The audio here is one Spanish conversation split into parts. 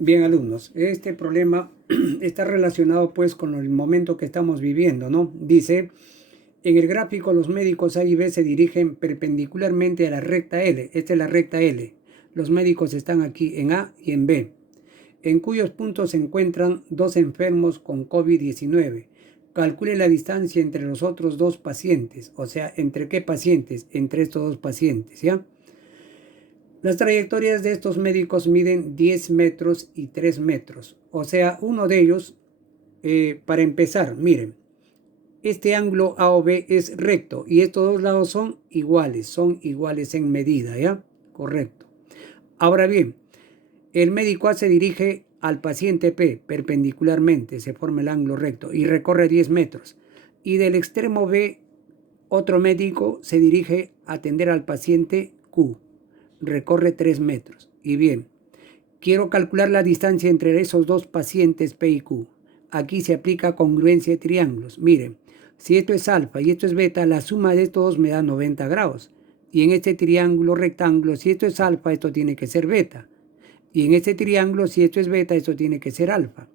Bien, alumnos, este problema está relacionado pues con el momento que estamos viviendo, ¿no? Dice, en el gráfico los médicos A y B se dirigen perpendicularmente a la recta L. Esta es la recta L. Los médicos están aquí en A y en B, en cuyos puntos se encuentran dos enfermos con COVID-19. Calcule la distancia entre los otros dos pacientes. O sea, ¿entre qué pacientes? Entre estos dos pacientes, ¿ya? Las trayectorias de estos médicos miden 10 metros y 3 metros. O sea, uno de ellos, para empezar, miren, este ángulo A o B es recto y estos dos lados son iguales en medida, ¿ya? Correcto. Ahora bien, el médico A se dirige al paciente P perpendicularmente, se forma el ángulo recto y recorre 10 metros. Y del extremo B, otro médico se dirige a atender al paciente Q, recorre 3 metros. Y bien, quiero calcular la distancia entre esos dos pacientes P y Q. Aquí se aplica congruencia de triángulos. Miren, si esto es alfa y esto es beta, la suma de estos dos me da 90 grados. Y en este triángulo rectángulo, si esto es alfa, esto tiene que ser beta. Y en este triángulo, si esto es beta, esto tiene que ser alfa.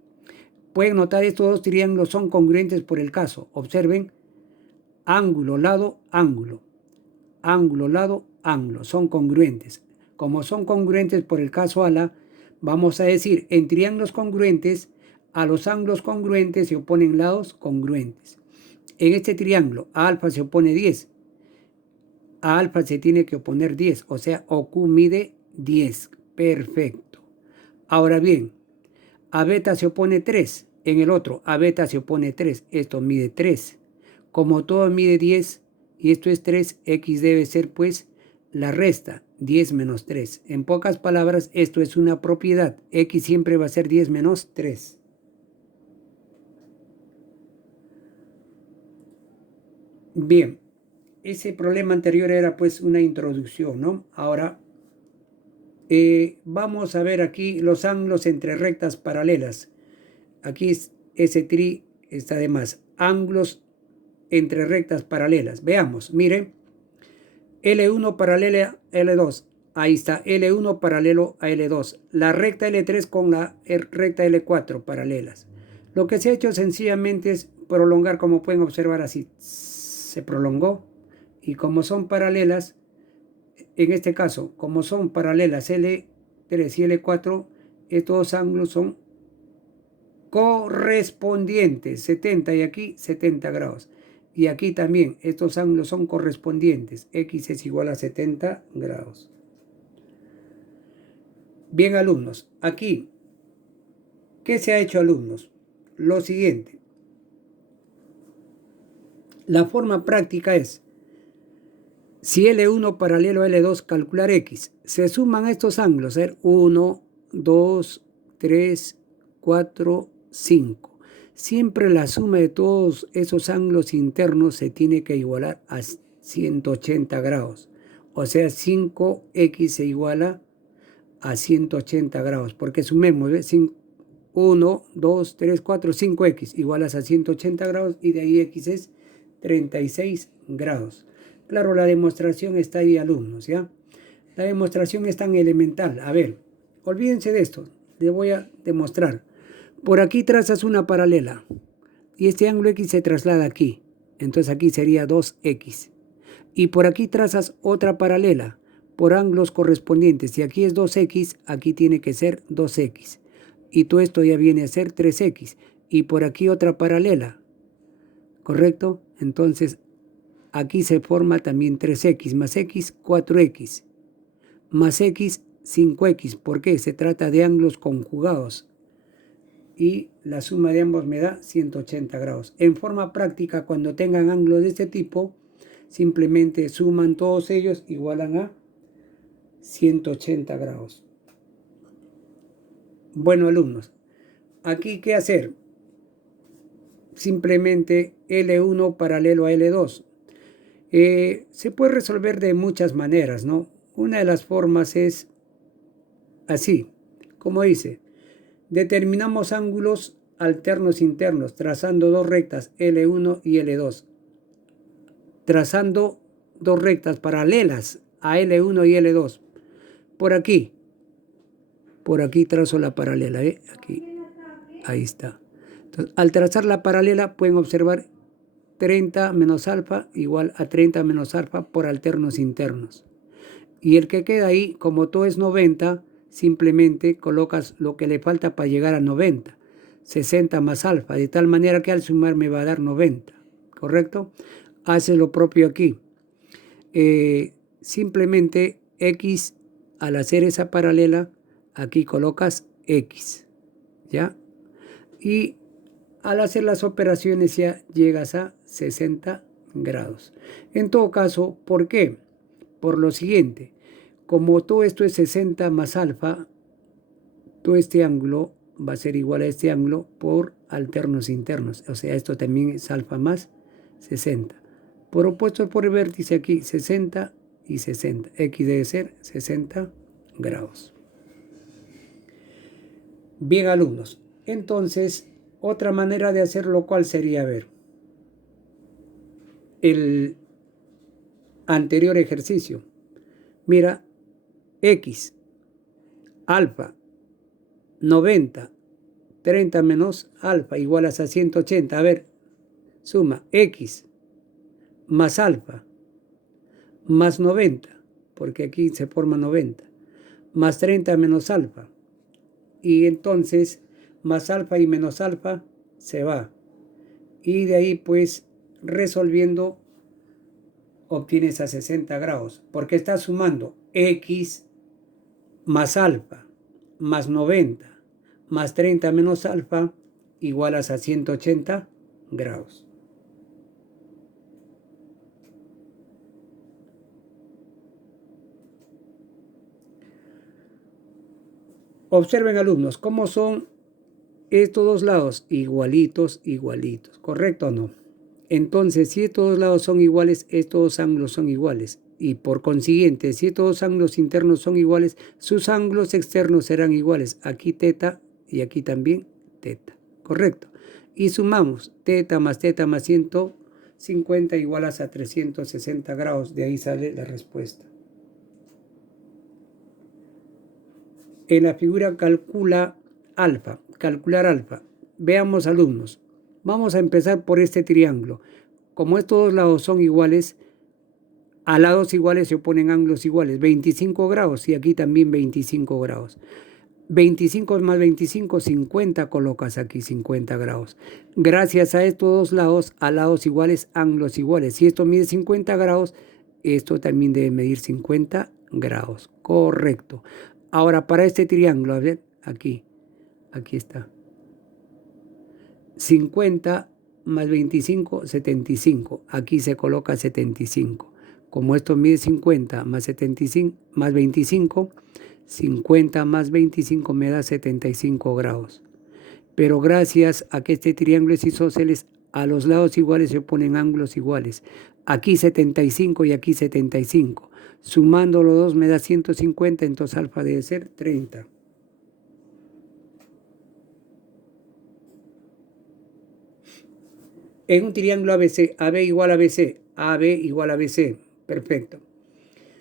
Pueden notar estos dos triángulos son congruentes por el caso. Observen, ángulo, lado, ángulo. Ángulo, lado, ángulo. Son congruentes. Como son congruentes por el caso ala, vamos a decir, en triángulos congruentes, a los ángulos congruentes se oponen lados congruentes. En este triángulo, a alfa se opone 10. A alfa se tiene que oponer 10, o sea, OQ mide 10. Perfecto. Ahora bien, a beta se opone 3. En el otro, a beta se opone 3. Esto mide 3. Como todo mide 10 y esto es 3, x debe ser pues la resta, 10 menos 3. En pocas palabras, esto es una propiedad. X siempre va a ser 10 menos 3. Bien, ese problema anterior era pues una introducción, ¿no? Ahora vamos a ver aquí los ángulos entre rectas paralelas. Aquí ese tri está de más. Ángulos entre rectas paralelas. Veamos, miren. L1 paralela a L2. Ahí está, L1 paralelo a L2. La recta L3 con la recta L4 paralelas. Lo que se ha hecho sencillamente es prolongar, como pueden observar así. Se prolongó. Y como son paralelas, en este caso, como son paralelas L3 y L4, estos dos ángulos son correspondientes, 70 y aquí 70 grados. Y aquí también estos ángulos son correspondientes, x es igual a 70 grados. Bien, alumnos, aquí, ¿qué se ha hecho, alumnos? Lo siguiente, la forma práctica es, si L1 paralelo a L2, calcular x. Se suman estos ángulos, 1, 2, 3, 4, 5. Siempre la suma de todos esos ángulos internos se tiene que igualar a 180 grados. O sea, 5x se iguala a 180 grados. Porque sumemos, 1, 2, 3, 4, 5x igualas a 180 grados y de ahí x es 36 grados. Claro, la demostración está ahí, alumnos, ¿ya? La demostración es tan elemental. A ver, olvídense de esto. Les voy a demostrar. Por aquí trazas una paralela y este ángulo x se traslada aquí. Entonces aquí sería 2x. Y por aquí trazas otra paralela por ángulos correspondientes. Si aquí es 2x, aquí tiene que ser 2x. Y todo esto ya viene a ser 3x. Y por aquí otra paralela. ¿Correcto? Entonces aquí se forma también 3x más x, 4x. Más x, 5x. ¿Por qué? Se trata de ángulos conjugados. Y la suma de ambos me da 180 grados. En forma práctica, cuando tengan ángulos de este tipo, simplemente suman todos ellos, igualan a 180 grados. Bueno, alumnos, aquí ¿qué hacer? Simplemente L1 paralelo a L2. Se puede resolver de muchas maneras, ¿no? Una de las formas es así, como dice, determinamos ángulos alternos internos trazando dos rectas L1 y L2. Trazando dos rectas paralelas a L1 y L2. Por aquí Por aquí trazo la paralela, ¿eh? Aquí, ahí está. Entonces, al trazar la paralela pueden observar 30 menos alfa igual a 30 menos alfa por alternos internos. Y el que queda ahí, como todo es 90, simplemente colocas lo que le falta para llegar a 90. 60 más alfa, de tal manera que al sumar me va a dar 90. ¿Correcto? Hace lo propio aquí. Simplemente x, al hacer esa paralela, aquí colocas x. ¿Ya? Y al hacer las operaciones ya llegas a 60 grados. En todo caso, ¿por qué? Por lo siguiente, como todo esto es 60 más alfa, todo este ángulo va a ser igual a este ángulo por alternos internos. O sea, esto también es alfa más 60. Por opuesto por el vértice aquí, 60 y 60. X debe ser 60 grados. Bien, alumnos. Entonces, otra manera de hacerlo, ¿cuál sería? A ver, el anterior ejercicio. Mira, X, alfa, 90, 30 menos alfa igual a 180. A ver, suma X más alfa más 90, porque aquí se forma 90, más 30 menos alfa. Y entonces, más alfa y menos alfa se va. Y de ahí, pues, resolviendo, obtienes a 60 grados, porque estás sumando X más alfa más 90 más 30 menos alfa igualas a 180 grados. Observen, alumnos, cómo son estos dos lados igualitos, igualitos, ¿correcto o no? Entonces, si estos dos lados son iguales, estos dos ángulos son iguales. Y por consiguiente, si estos dos ángulos internos son iguales, sus ángulos externos serán iguales. Aquí teta y aquí también teta, ¿correcto? Y sumamos teta más 150 igualas a 360 grados. De ahí sale la respuesta. En la figura calcula alfa, calcular alfa. Veamos, alumnos. Vamos a empezar por este triángulo. Como estos dos lados son iguales, a lados iguales se oponen ángulos iguales. 25 grados y aquí también 25 grados. 25 más 25, 50 colocas aquí 50 grados. Gracias a estos dos lados, a lados iguales, ángulos iguales. Si esto mide 50 grados, esto también debe medir 50 grados. Correcto. Ahora para este triángulo, a ver, aquí está. 50 más 25, 75. Aquí se coloca 75. Como esto mide 50 más 75 más 25, 50 más 25 me da 75 grados. Pero gracias a que este triángulo es isósceles, a los lados iguales se ponen ángulos iguales. Aquí 75 y aquí 75. Sumando los dos me da 150, entonces alfa debe ser 30. En un triángulo ABC, AB igual a BC, AB igual a BC. Perfecto.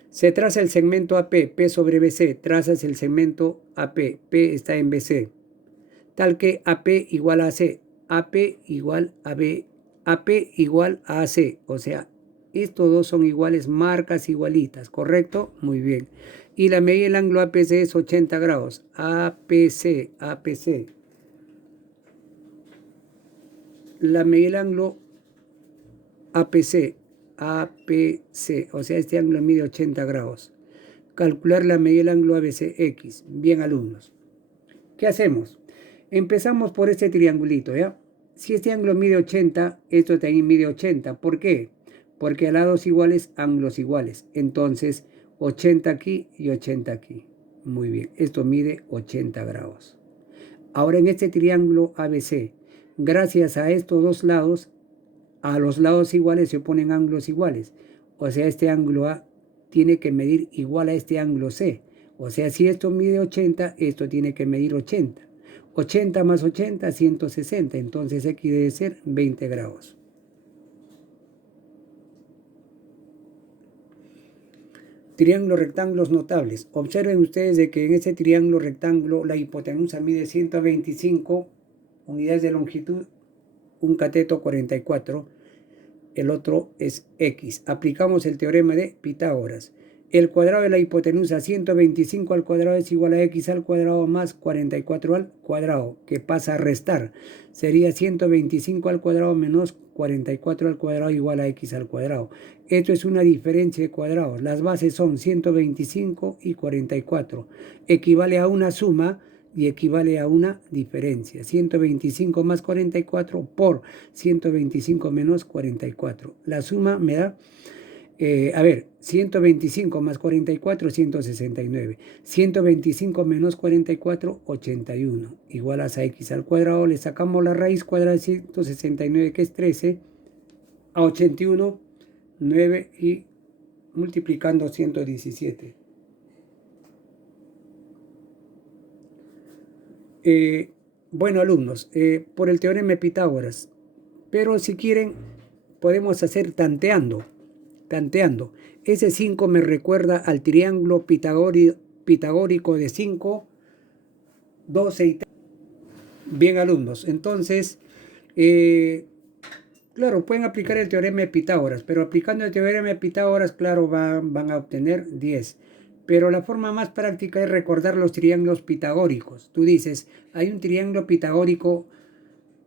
Se traza el segmento AP, P sobre BC. Trazas el segmento AP, P está en BC. Tal que AP igual a AC, AP igual a B, AP igual a AC. O sea, estos dos son iguales, marcas igualitas, ¿correcto? Muy bien. Y la medida del ángulo APC es 80 grados. APC, APC. La medida del ángulo APC, APC, o sea, este ángulo mide 80 grados. Calcular la medida del ángulo ABCX. Bien, alumnos. ¿Qué hacemos? Empezamos por este triangulito, ¿ya? Si este ángulo mide 80, esto también mide 80. ¿Por qué? Porque a lados iguales, ángulos iguales. Entonces, 80 aquí y 80 aquí. Muy bien, esto mide 80 grados. Ahora en este triángulo ABC, gracias a estos dos lados, a los lados iguales se oponen ángulos iguales. O sea, este ángulo A tiene que medir igual a este ángulo C. O sea, si esto mide 80, esto tiene que medir 80. 80 más 80, 160. Entonces X debe ser 20 grados. Triángulo rectángulos notables. Observen ustedes de que en este triángulo rectángulo la hipotenusa mide 125 unidades de longitud, un cateto 44, el otro es X. Aplicamos el teorema de Pitágoras. El cuadrado de la hipotenusa 125 al cuadrado es igual a X al cuadrado más 44 al cuadrado, que pasa a restar. Sería 125 al cuadrado menos 44 al cuadrado igual a X al cuadrado. Esto es una diferencia de cuadrados. Las bases son 125 y 44. Equivale a una suma y equivale a una diferencia. 125 más 44 por 125 menos 44. La suma me da... 125 más 44, 169. 125 menos 44, 81. Igual a X al cuadrado. Le sacamos la raíz cuadrada de 169, que es 13, a 81, 9 y multiplicando 117. Bueno, alumnos, por el teorema de Pitágoras. Pero si quieren, podemos hacer tanteando. Ese 5 me recuerda al triángulo pitagórico de 5, 12 y 3. Bien, alumnos, entonces, claro, pueden aplicar el teorema de Pitágoras, pero aplicando el teorema de Pitágoras, claro, van a obtener 10. Pero la forma más práctica es recordar los triángulos pitagóricos. Tú dices, hay un triángulo pitagórico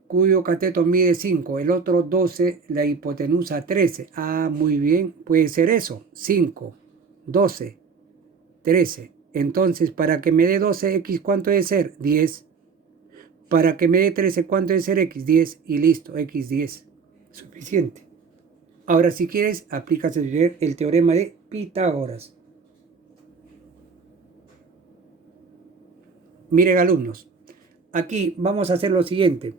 cuyo cateto mide 5, el otro 12, la hipotenusa 13. Ah, muy bien, puede ser eso, 5, 12, 13. Entonces, para que me dé 12, X, ¿cuánto debe ser? 10. Para que me dé 13, ¿cuánto debe ser X? 10. Y listo, X 10. Suficiente. Ahora, si quieres, aplicas el teorema de Pitágoras. Miren, alumnos, aquí vamos a hacer lo siguiente.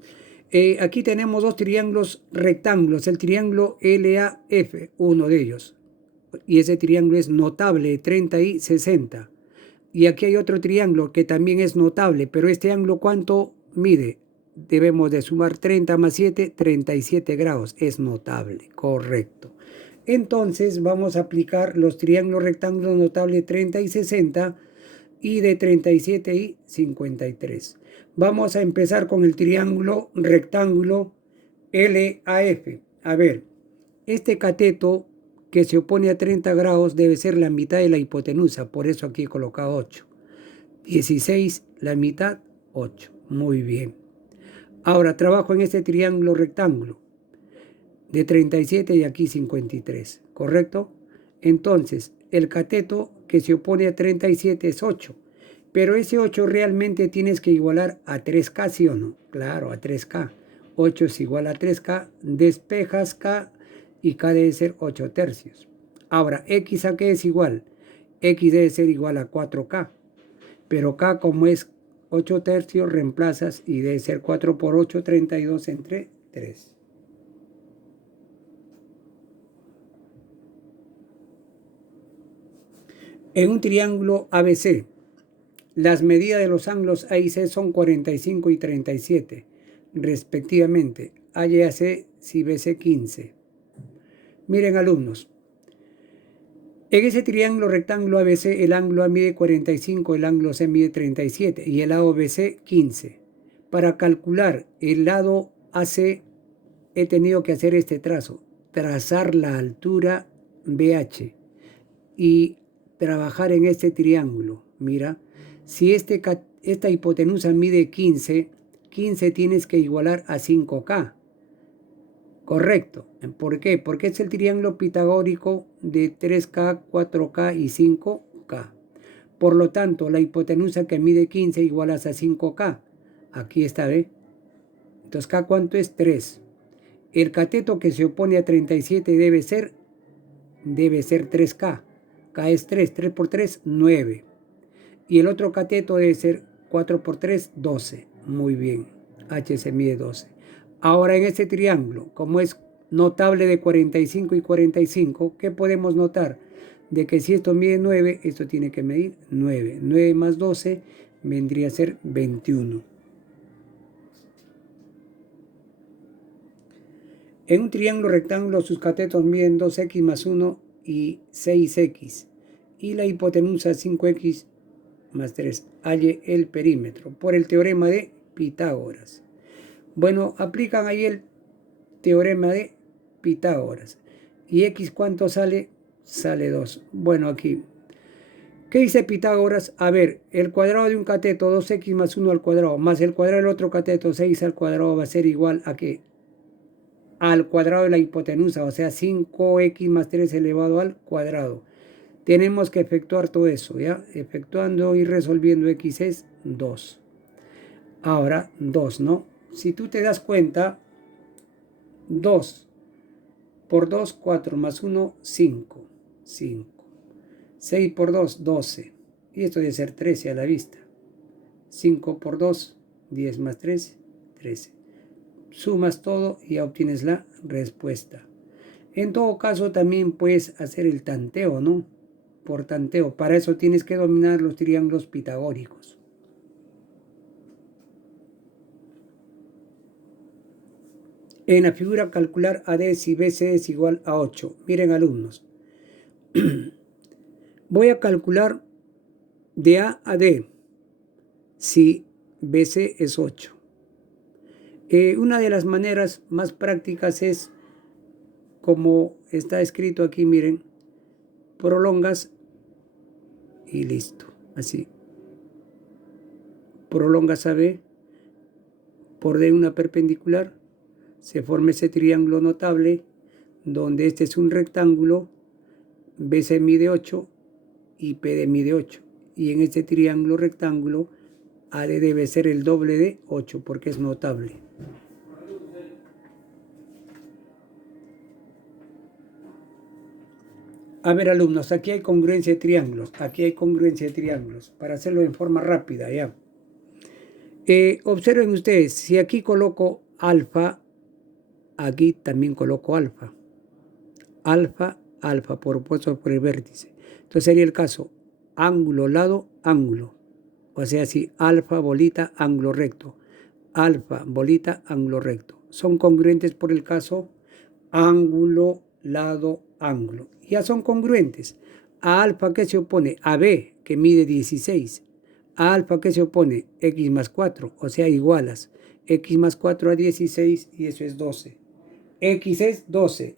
Aquí tenemos dos triángulos rectángulos, el triángulo LAF, uno de ellos. Y ese triángulo es notable, 30 y 60. Y aquí hay otro triángulo que también es notable, pero este ángulo, ¿cuánto mide? Debemos de sumar 30 más 7, 37 grados. Es notable, correcto. Entonces vamos a aplicar los triángulos rectángulos notables 30 y 60 y de 37 y 53. Vamos a empezar con el triángulo rectángulo LAF. A ver, este cateto que se opone a 30 grados debe ser la mitad de la hipotenusa, por eso aquí he colocado 8. 16, la mitad, 8. Muy bien. Ahora trabajo en este triángulo rectángulo de 37 y aquí 53, ¿correcto? Entonces, el cateto que se opone a 37 es 8. Pero ese 8 realmente tienes que igualar a 3K, ¿sí o no? Claro, a 3K. 8 es igual a 3K, despejas K y K debe ser 8 tercios. Ahora, X a qué es igual? X debe ser igual a 4K. Pero K, como es 8 tercios, reemplazas y debe ser 4 por 8, 32 entre 3. En un triángulo ABC, las medidas de los ángulos A y C son 45 y 37, respectivamente. A y AC, si BC 15. Miren, alumnos, en ese triángulo rectángulo ABC, el ángulo A mide 45, el ángulo C mide 37 y el lado BC 15. Para calcular el lado AC he tenido que hacer este trazo, trazar la altura BH y trabajar en este triángulo. Mira, si esta hipotenusa mide 15, 15 tienes que igualar a 5K. Correcto. ¿Por qué? Porque es el triángulo pitagórico de 3K, 4K y 5K. Por lo tanto, la hipotenusa que mide 15 igualas a 5K. Aquí está, ¿ve? Entonces, K, ¿cuánto es? 3. El cateto que se opone a 37 debe ser 3K. K es 3. 3 por 3, 9. Y el otro cateto debe ser 4 por 3, 12. Muy bien. H se mide 12. Ahora en este triángulo, como es notable de 45 y 45, ¿qué podemos notar? De que si esto mide 9, esto tiene que medir 9. 9 más 12 vendría a ser 21. En un triángulo rectángulo sus catetos miden 2x más 1 y 6x. y la hipotenusa 5x más 3. Halle el perímetro por el teorema de Pitágoras. Bueno, aplican ahí el teorema de Pitágoras. ¿Y x cuánto sale? Sale 2. Bueno, aquí. ¿Qué dice Pitágoras? A ver, el cuadrado de un cateto, 2x más 1 al cuadrado, más el cuadrado del otro cateto, 6 al cuadrado, va a ser igual a ¿qué? Al cuadrado de la hipotenusa, o sea, 5x más 3 elevado al cuadrado. Tenemos que efectuar todo eso, ¿ya? Efectuando y resolviendo x es 2. Ahora, 2, ¿no? Si tú te das cuenta, 2 por 2, 4 más 1, 5. 5. 6 por 2, 12. Y esto debe ser 13 a la vista. 5 por 2, 10 más 3, 13. Sumas todo y ya obtienes la respuesta. En todo caso, también puedes hacer el tanteo, ¿no? Por tanteo. Para eso tienes que dominar los triángulos pitagóricos. En la figura calcular AD si BC es igual a 8. Miren, alumnos. Voy a calcular de A a D si BC es 8. Una de las maneras más prácticas es, como está escrito aquí, miren, prolongas y listo, así. Prolongas a B por D una perpendicular, se forma ese triángulo notable, donde este es un rectángulo, BC mide 8 y PD mide 8. Y en este triángulo rectángulo, AD debe ser el doble de 8 porque es notable. A ver, alumnos, aquí hay congruencia de triángulos. Aquí hay congruencia de triángulos. Para hacerlo en forma rápida, ya. Observen ustedes, si aquí coloco alfa, aquí también coloco alfa. Alfa, alfa, por opuesto por el vértice. Entonces sería el caso ángulo, lado, ángulo. O sea, si alfa, bolita, ángulo recto. Alfa, bolita, ángulo recto. Son congruentes por el caso ángulo, lado, ángulo. Ya son congruentes. A alfa, ¿qué se opone? A B, que mide 16. A alfa, ¿qué se opone? X más 4, o sea, igualas. X más 4 a 16 y eso es 12. X es 12.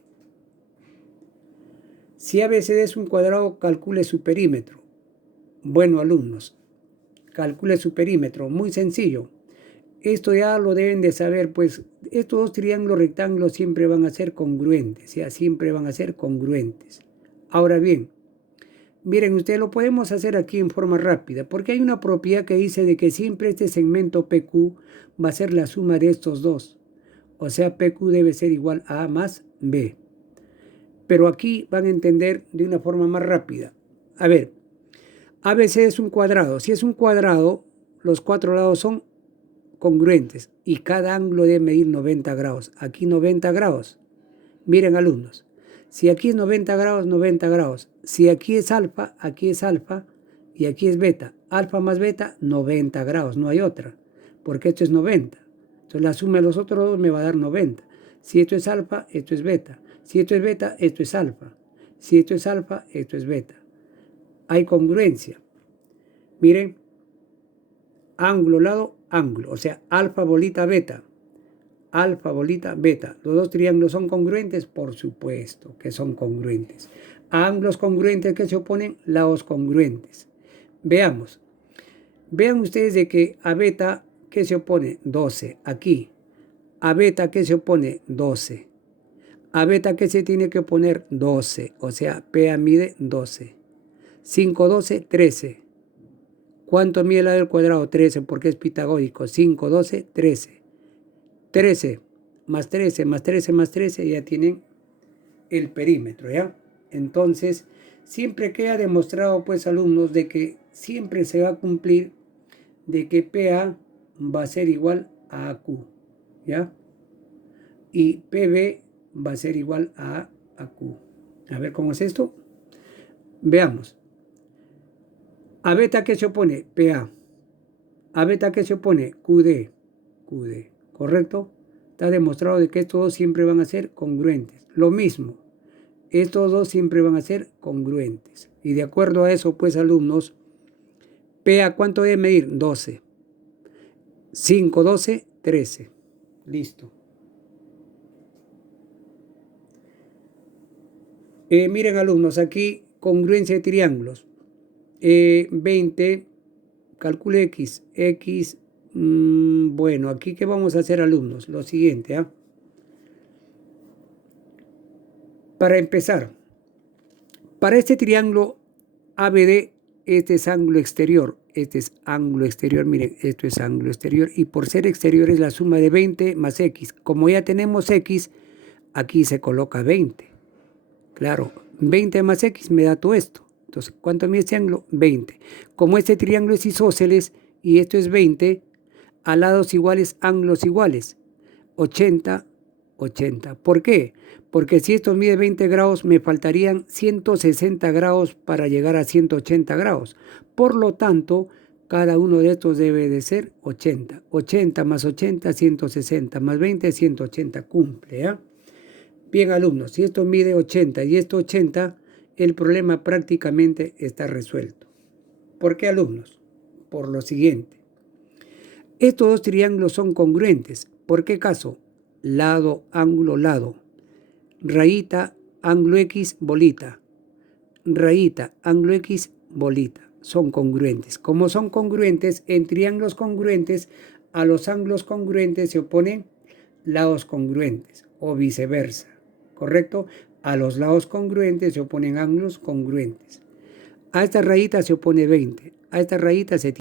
Si ABCD es un cuadrado, calcule su perímetro. Bueno, alumnos, calcule su perímetro. Muy sencillo. Esto ya lo deben de saber, pues estos dos triángulos rectángulos siempre van a ser congruentes, ya siempre van a ser congruentes. Ahora bien, miren, ustedes lo podemos hacer aquí en forma rápida, porque hay una propiedad que dice de que siempre este segmento PQ va a ser la suma de estos dos. O sea, PQ debe ser igual a A más B. Pero aquí van a entender de una forma más rápida. A ver, ABC es un cuadrado. Si es un cuadrado, los cuatro lados son congruentes y cada ángulo debe medir 90 grados. Aquí 90 grados. Miren, alumnos, si aquí es 90 grados, 90 grados. Si aquí es alfa y aquí es beta. Alfa más beta, 90 grados, no hay otra, porque esto es 90. Entonces la suma de los otros dos me va a dar 90. Si esto es alfa, esto es beta. Si esto es beta, esto es alfa. Si esto es alfa, esto es beta. Hay congruencia. Miren, ángulo, lado, ángulo. O sea, alfa, bolita, beta. Alfa, bolita, beta. ¿Los dos triángulos son congruentes? Por supuesto que son congruentes. A ángulos congruentes que se oponen, lados congruentes. Veamos. Vean ustedes de que a beta, ¿qué se opone? 12. Aquí. A beta, ¿qué se opone? 12. A beta, ¿qué se tiene que oponer? 12. O sea, PA mide 12. 5, 12, 13. ¿Cuánto mide el lado del cuadrado? 13, porque es pitagórico. 5, 12, 13. 13 más 13 más 13 más 13 ya tienen el perímetro, ¿ya? Entonces, siempre queda demostrado, pues, alumnos, de que siempre se va a cumplir de que PA va a ser igual a AQ, ¿ya? Y PB va a ser igual a AQ. A ver cómo es esto. Veamos. A beta, ¿qué se opone? PA. A beta, ¿qué se opone? QD. QD. ¿Correcto? Está demostrado de que estos dos siempre van a ser congruentes. Lo mismo. Estos dos siempre van a ser congruentes. Y de acuerdo a eso, pues, alumnos, P a cuánto debe medir? 12. 5, 12, 13. Listo. Miren, alumnos, aquí congruencia de triángulos. 20, calcule X. X, bueno, aquí ¿qué vamos a hacer, alumnos? Lo siguiente, ¿ah? Para empezar, para este triángulo ABD, este es ángulo exterior. Este es ángulo exterior, miren, esto es ángulo exterior. Y por ser exterior es la suma de 20 más X. Como ya tenemos X, aquí se coloca 20. Claro, 20 más X me da todo esto. Entonces, ¿cuánto mide este ángulo? 20. Como este triángulo es isósceles y esto es 20, a lados iguales, ángulos iguales. 80, 80. ¿Por qué? Porque si esto mide 20 grados, me faltarían 160 grados para llegar a 180 grados. Por lo tanto, cada uno de estos debe de ser 80. 80 más 80, 160. Más 20, 180. Cumple, ¿eh? Bien, alumnos, si esto mide 80 y esto 80, el problema prácticamente está resuelto. ¿Por qué, alumnos? Por lo siguiente. Estos dos triángulos son congruentes. ¿Por qué caso? Lado, ángulo, lado. Rayita, ángulo X, bolita. Rayita, ángulo X, bolita. Son congruentes. Como son congruentes, en triángulos congruentes, a los ángulos congruentes se oponen lados congruentes o viceversa. ¿Correcto? A los lados congruentes se oponen ángulos congruentes. A esta rayita se opone 20. A esta rayita se